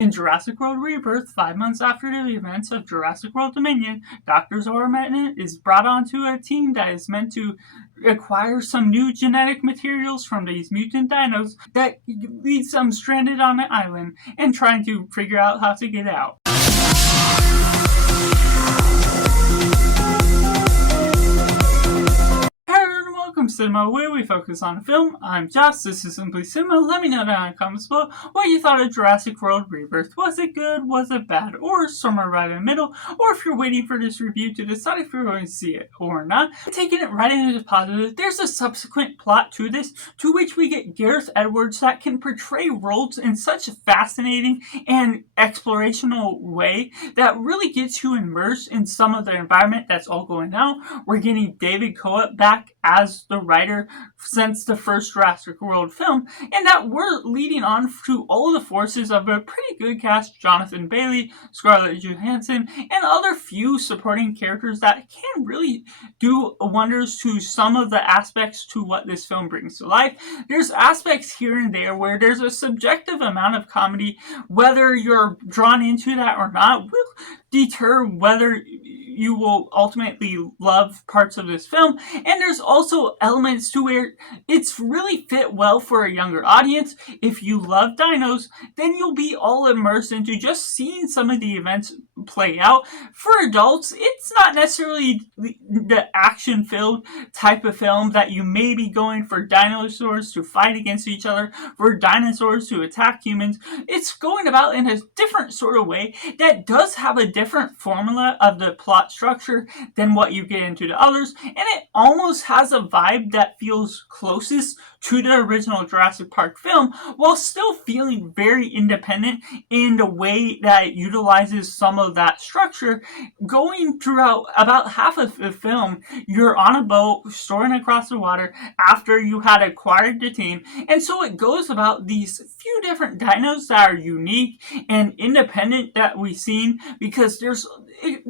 In Jurassic World Rebirth, 5 months after the events of Jurassic World Dominion, Dr. Zora Mendon is brought onto a team that is meant to acquire some new genetic materials from these mutant dinos that leaves them stranded on an island and trying to figure out how to get out. Welcome to Cinema, where we focus on a film. I'm Josh, this is Simply Cinema. Let me know down in the comments below what you thought of Jurassic World Rebirth. Was it good? Was it bad? Or somewhere right in the middle? Or if you're waiting for this review to decide if you're going to see it or not. Taking it right into the positive, there's a subsequent plot to this, to which we get Gareth Edwards that can portray roles in such a fascinating and explorational way that really gets you immersed in some of the environment that's all going on. We're getting David Koepp back as the writer since the first Jurassic World film, and that we're leading on to all the forces of a pretty good cast: Jonathan Bailey, Scarlett Johansson, and other few supporting characters that can really do wonders to some of the aspects to what this film brings to life. There's aspects here and there where there's a subjective amount of comedy. Whether you're drawn into that or not will deter whether you will ultimately love parts of this film. And there's also elements to where it's really fit well for a younger audience. If you love dinos, then you'll be all immersed into just seeing some of the events play out. For adults, it's not necessarily the action-filled type of film that you may be going for dinosaurs to fight against each other, for dinosaurs to attack humans. It's going about in a different sort of way that does have a different formula of the plot structure than what you get into the others, and it almost has a vibe that feels closest to the original Jurassic Park film, while still feeling very independent in the way that it utilizes some of that structure. Going throughout about half of the film, you're on a boat soaring across the water after you had acquired the team, and so it goes about these few different dinos that are unique and independent that we've seen, because there's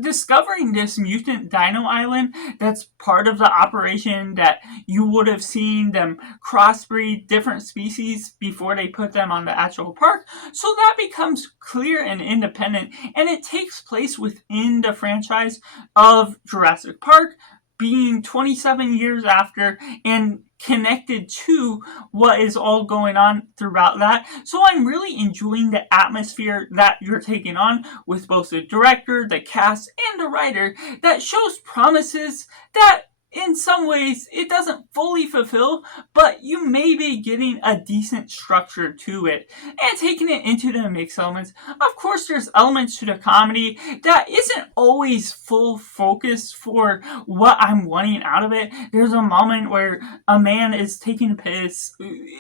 discovering this mutant dino island that's part of the operation that you would have seen them crossbreed different species before they put them on the actual park. So that becomes clear and independent, and it takes place within the franchise of Jurassic Park, being 27 years after and connected to what is all going on throughout that. So I'm really enjoying the atmosphere that you're taking on with both the director, the cast, and the writer, that shows promises that in some ways it doesn't fully fulfill, but you may be getting a decent structure to it and taking it into the mix elements. Of course, there's elements to the comedy that isn't always full focus for what I'm wanting out of it. There's a moment where a man is taking a piss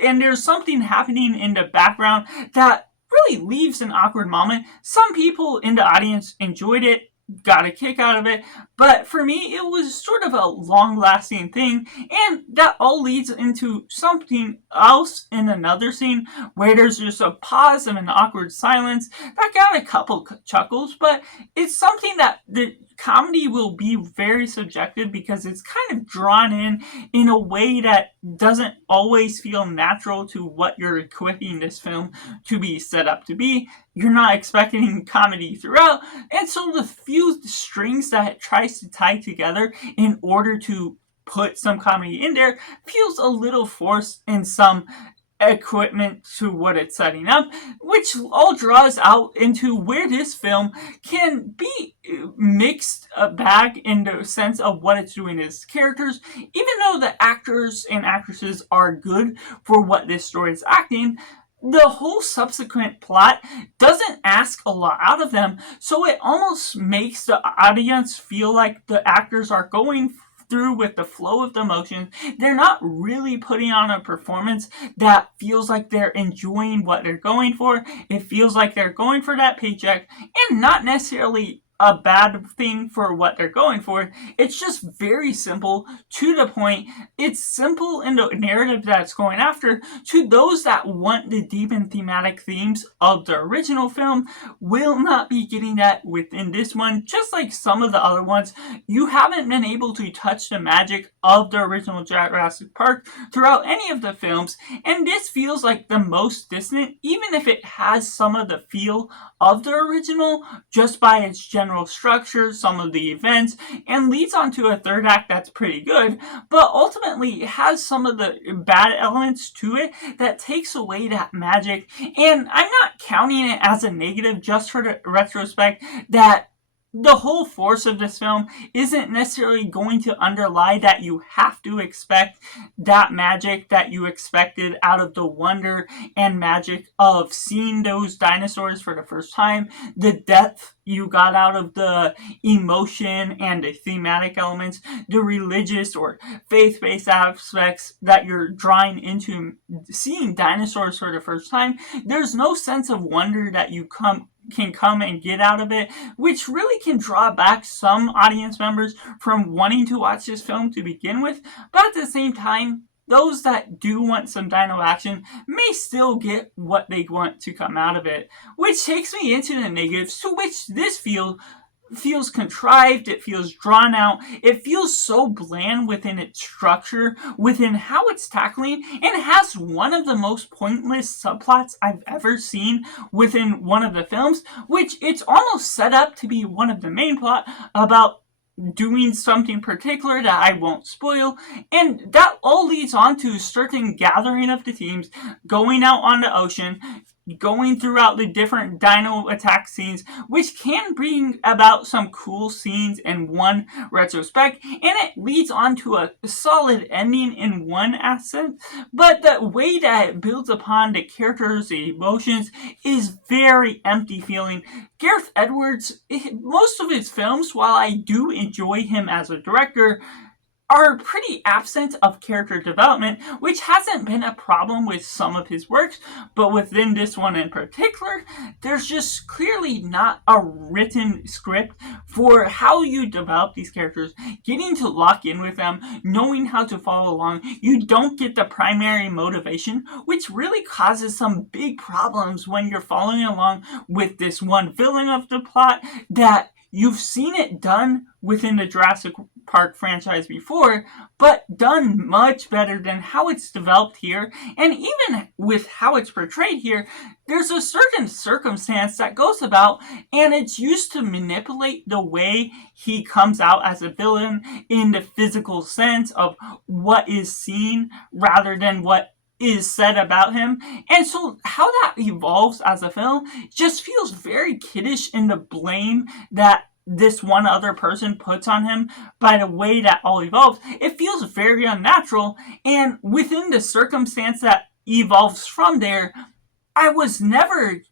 and there's something happening in the background that really leaves an awkward moment. Some people in the audience enjoyed it, got a kick out of it, but for me it was sort of a long-lasting thing, and that all leads into something else in another scene where there's just a pause and an awkward silence that got a couple chuckles. But it's something that the comedy will be very subjective because it's kind of drawn in a way that doesn't always feel natural to what you're equipping this film to be set up to be. You're not expecting comedy throughout, and so the few strings that it tries to tie together in order to put some comedy in there feels a little forced in some equipment to what it's setting up, which all draws out into where this film can be mixed bag in the sense of what it's doing as characters. Even though the actors and actresses are good for what this story is acting, the whole subsequent plot doesn't ask a lot out of them, so it almost makes the audience feel like the actors are going through with the flow of the emotions. They're not really putting on a performance that feels like they're enjoying what they're going for. It feels like they're going for that paycheck and not necessarily a bad thing for what they're going for. It's just very simple, to the point. It's simple in the narrative that it's going after. To those that want the deep and thematic themes of the original film, will not be getting that within this one. Just like some of the other ones, you haven't been able to touch the magic of the original Jurassic Park throughout any of the films, and this feels like the most distant, even if it has some of the feel of the original, just by its general structure, some of the events, and leads on to a third act that's pretty good, but ultimately it has some of the bad elements to it that takes away that magic. And I'm not counting it as a negative just for the retrospect that the whole force of this film isn't necessarily going to underlie that you have to expect that magic that you expected out of the wonder and magic of seeing those dinosaurs for the first time, the depth you got out of the emotion and the thematic elements, the religious or faith-based aspects that you're drawing into seeing dinosaurs for the first time. There's no sense of wonder that you can come and get out of it, which really can draw back some audience members from wanting to watch this film to begin with. But at the same time, those that do want some dino action may still get what they want to come out of it. Which takes me into the negatives, to which this feels contrived, it feels drawn out, it feels so bland within its structure, within how it's tackling, and has one of the most pointless subplots I've ever seen within one of the films, which it's almost set up to be one of the main plot about doing something particular that I won't spoil, and that all leads on to a certain gathering of the teams, going out on the ocean, going throughout the different dino attack scenes, which can bring about some cool scenes in one retrospect, and it leads on to a solid ending in one aspect, but the way that it builds upon the characters, the emotions, is very empty feeling. Gareth Edwards, most of his films, while I do enjoy him as a director, are pretty absent of character development, which hasn't been a problem with some of his works, but within this one in particular, there's just clearly not a written script for how you develop these characters, getting to lock in with them, knowing how to follow along. You don't get the primary motivation, which really causes some big problems when you're following along with this one villain of the plot that you've seen it done within the Jurassic Park franchise before, but done much better than how it's developed here. And even with how it's portrayed here, there's a certain circumstance that goes about, and it's used to manipulate the way he comes out as a villain in the physical sense of what is seen rather than what is said about him. And so how that evolves as a film just feels very kiddish in the blame that this one other person puts on him by the way that all evolves. It feels very unnatural, and within the circumstance that evolves from there, I was never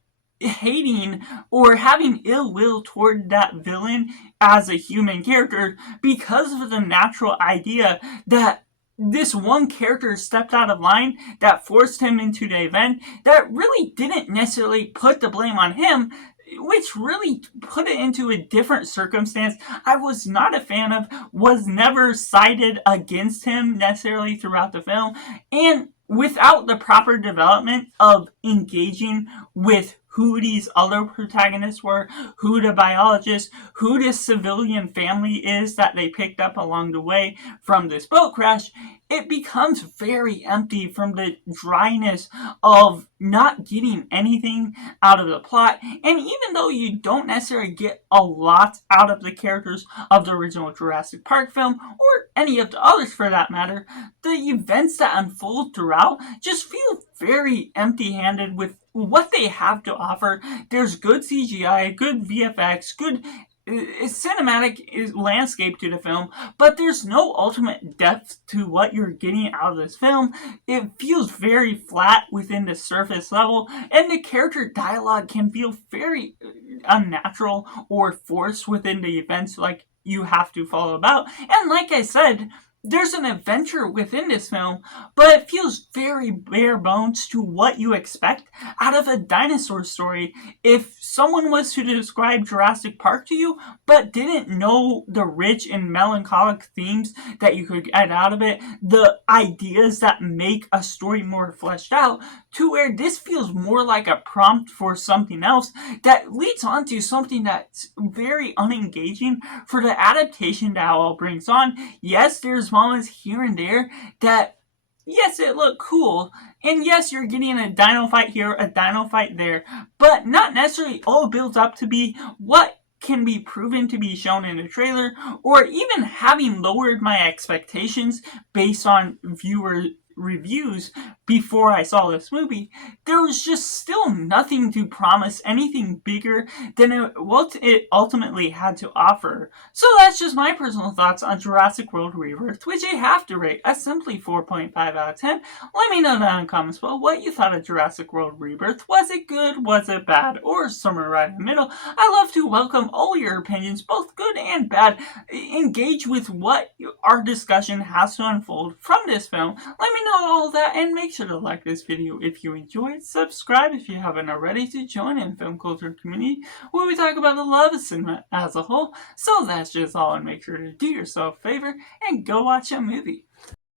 hating or having ill will toward that villain as a human character because of the natural idea that this one character stepped out of line that forced him into the event that really didn't necessarily put the blame on him, which really put it into a different circumstance I was not a fan of, was never cited against him necessarily throughout the film, and without the proper development of engaging with who these other protagonists were, who the biologist, who this civilian family is that they picked up along the way from this boat crash, it becomes very empty from the dryness of not getting anything out of the plot. And even though you don't necessarily get a lot out of the characters of the original Jurassic Park film, or any of the others for that matter, the events that unfold throughout just feel very empty-handed with what they have to offer. There's good CGI, good VFX, good cinematic landscape to the film, but there's no ultimate depth to what you're getting out of this film. It feels very flat within the surface level, and the character dialogue can feel very unnatural or forced within the events like you have to follow about. And like I said, there's an adventure within this film, but it feels very bare bones to what you expect out of a dinosaur story. If someone was to describe Jurassic Park to you, but didn't know the rich and melancholic themes that you could get out of it, the ideas that make a story more fleshed out, to where this feels more like a prompt for something else that leads on to something that's very unengaging for the adaptation that all brings on. Yes, there's moments here and there that, yes, it looked cool, and yes, you're getting a dino fight here, a dino fight there, but not necessarily all builds up to be what can be proven to be shown in the trailer, or even having lowered my expectations based on viewer reviews before I saw this movie. There was just still nothing to promise anything bigger than what it ultimately had to offer. So that's just my personal thoughts on Jurassic World Rebirth, which I have to rate a simply 4.5 out of 10. Let me know down in the comments below what you thought of Jurassic World Rebirth. Was it good? Was it bad? Or somewhere right in the middle? I love to welcome all your opinions, both good and bad. Engage with what our discussion has to unfold from this film. Let me know all that, and make sure to like this video if you enjoyed. Subscribe if you haven't already to join in the film culture community where we talk about the love of cinema as a whole. So that's just all, and make sure to do yourself a favor and go watch a movie.